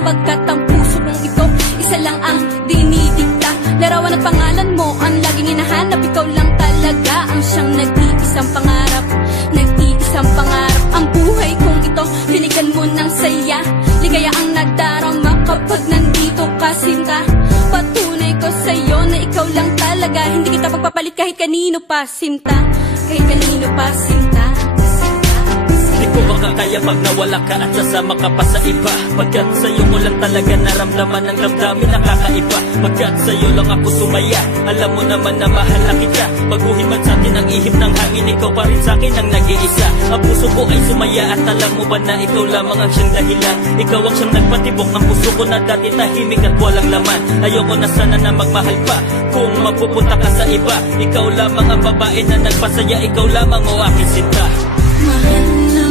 sapagkat ang puso kong ito isa lang ang dinidikta. Larawan at pangalan mo ang laging hinahanap. Ikaw lang talaga ang siyang nag-iisang pangarap. Nag-iisang pangarap. Ang buhay kong ito binigyan mo ng saya. Ligaya ang nadarama kapag nandito ka, sinta. Patunay ko sa'yo na ikaw lang talaga. Hindi kita pagpapalit kahit kanino pa, sinta. Kahit kanino pa, sinta. Di ko makakaya pag nawala ka at sasama ka pa sa iba. Pagkat sa'yo mo lang talaga naramdaman ang damdamin nakakaiba. Pagkat sa'yo lang ako sumaya. Alam mo naman na mahal na kita. Baguhin man sa'tin ang ihip ng hangin, ikaw pa rin sa'kin ang nag-iisa. Ang puso ko ay sumaya at alam mo ba na ikaw lamang ang siyang dahilan. Ikaw ang siyang nagpatibok ng puso ko na dati tahimik at walang laman. Ayoko na sana na magmahal pa kung mapupunta ka sa iba. Ikaw lamang ang babae na nagpasaya. Ikaw lamang o aking sinta. Mahal na